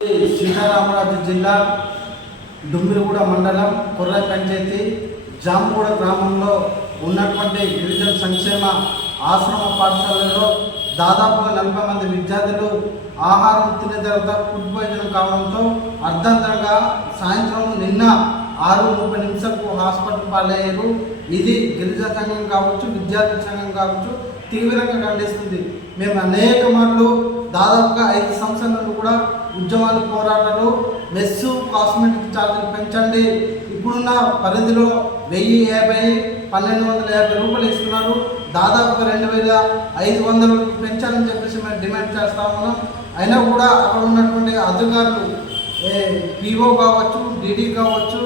సీతారామరాజు జిల్లా డుమ్మిరిగూడ మండలం కొర్ర పంచాయతీ జాంగూడ గ్రామంలో ఉన్నటువంటి గిరిజన సంక్షేమ ఆశ్రమ పాఠశాలలో దాదాపుగా 40 మంది విద్యార్థులు ఆహారం తినే తర్వాత ఫుడ్ పాయిజన్ కావడంతో అర్ధంతరంగా సాయంత్రం నిన్న 6:30 హాస్పిటల్ పాలయ్యారు. ఇది గిరిజన సంఘం కావచ్చు, విద్యార్థి సంఘం కావచ్చు తీవ్రంగా ఖండిస్తుంది. మేము అనేక మార్లు దాదాపుగా 5 సంవత్సరాల నుండి కూడా ఉద్యమాలు పోరాటాలు మెస్సు కాస్మెటిక్ ఛార్జీలు పెంచండి, ఇప్పుడున్న పరిధిలో 1050 1250 రూపాయలు ఇస్తున్నారు, దాదాపుగా 2500 పెంచాలని చెప్పేసి మేము డిమాండ్ చేస్తా ఉన్నాం. అయినా కూడా అక్కడ ఉన్నటువంటి అధికారులు పిఓ కావచ్చు, డిడి కావచ్చు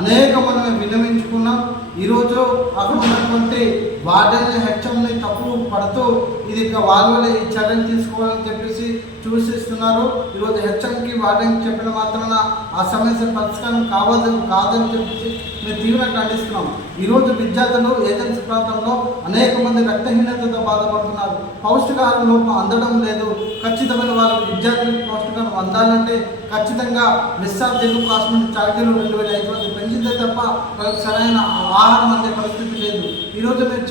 అనేక మనం విన్నవించుకున్నాం. ఈరోజు అక్కడ ఉన్నటువంటి వార్డెన్ హెచ్ఎంని తప్పు పడుతూ ఇది వాళ్ళ ఈ చర్యలు తీసుకోవాలని చెప్పేసి సూచిస్తున్నారు. ఈరోజు హెచ్ఎంకి వార్డెన్కి చెప్పిన మాత్రాన ఆ సమస్య పరిష్కారం కాదని చెప్పేసి మేము తీవ్రంగా ఖండిస్తున్నాం. ఈరోజు విద్యార్థులు ఏజెన్సీ ప్రాంతంలో అనేక మంది రక్తహీనతతో బాధపడుతున్నారు. పౌష్టికాహార లోపం అందడం లేదు. ఖచ్చితమైన వాళ్ళ విద్యార్థులకు పౌష్టికాహారం అందాలంటే ఖచ్చితంగా మెస్సార్జీలు కాస్మెటిక్ ఛార్జీలు 2500 పెంచితే తప్ప వాళ్ళకి సరైన ఆహారం అందే పరిస్థితి లేదు. ఈరోజు మేము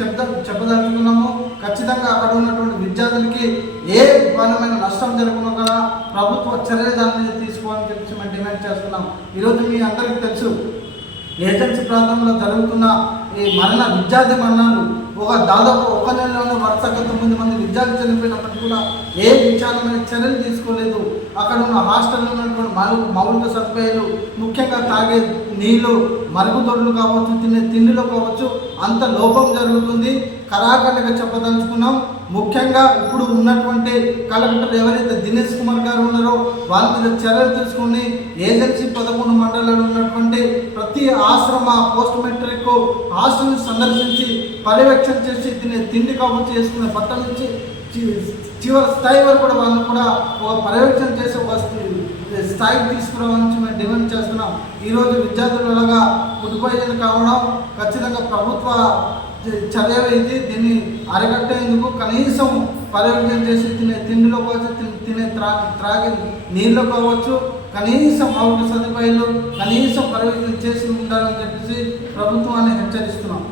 చెప్పదలుచుకున్నాము, ఖచ్చితంగా అక్కడ ఉన్నటువంటి విద్యార్థులకి ఏ విధమైన నష్టం జరగకుండా కూడా ప్రభుత్వ చర్యలు దాని మీద తీసుకోవాలని చెప్పి మేము డిమాండ్ చేస్తున్నాం. ఈరోజు మీ అందరికీ తెలుసు, ఏజెన్సీ ప్రాంతంలో జరుగుతున్న ఈ విద్యార్థి మరణాలు దాదాపు ఒక నెలలోనే వరుసగా 9 మంది విద్యార్థులు చనిపోయినప్పటికీ కూడా ఏ విచారమైన చర్యలు తీసుకోలేదు. అక్కడ ఉన్న హాస్టల్లో ఉన్నటువంటి మౌలిక సదుపాయాలు, ముఖ్యంగా తాగే నీళ్లు, మరుగుదొడ్లు కావచ్చు, తినే తిండిలో కావచ్చు అంత లోపం జరుగుతుంది. కరాఖండిగా చెప్పదలుచుకున్నాం. ముఖ్యంగా ఇప్పుడు ఉన్నటువంటి కలెక్టర్ ఎవరైతే దినేష్ కుమార్ గారు ఉన్నారో వాళ్ళ మీద చర్యలు తీసుకుని ఏజెన్సీ 11 మండలాలు ఉన్నటువంటి ప్రతి ఆశ్రమ పోస్ట్ మెట్రిక్ హాస్టల్ని సందర్శించి పర్యవేక్షణ చేసి తినే తిండి కావచ్చు, చేసుకునే బట్టల నుంచి చివరి స్థాయి వరకు కూడా వాళ్ళు కూడా ఒక పర్యవేక్షణ చేసి ఒక స్థాయికి తీసుకురావాలని మేము డిమాండ్ చేస్తున్నాం. ఈరోజు విద్యార్థులగా ఫుడ్ పాయిజన్ కావడం ఖచ్చితంగా ప్రభుత్వ చర్య ఇది. దీన్ని అరికట్టేందుకు కనీసం పర్యవేక్షణ చేసి తినే తిండిలో కావచ్చు, త్రాగే నీళ్ళు కావచ్చు, కనీసం మౌలిక సదుపాయాలు కనీసం పర్యవేక్షణ చేసి ఉండాలని చెప్పేసి ప్రభుత్వాన్ని హెచ్చరిస్తున్నాం.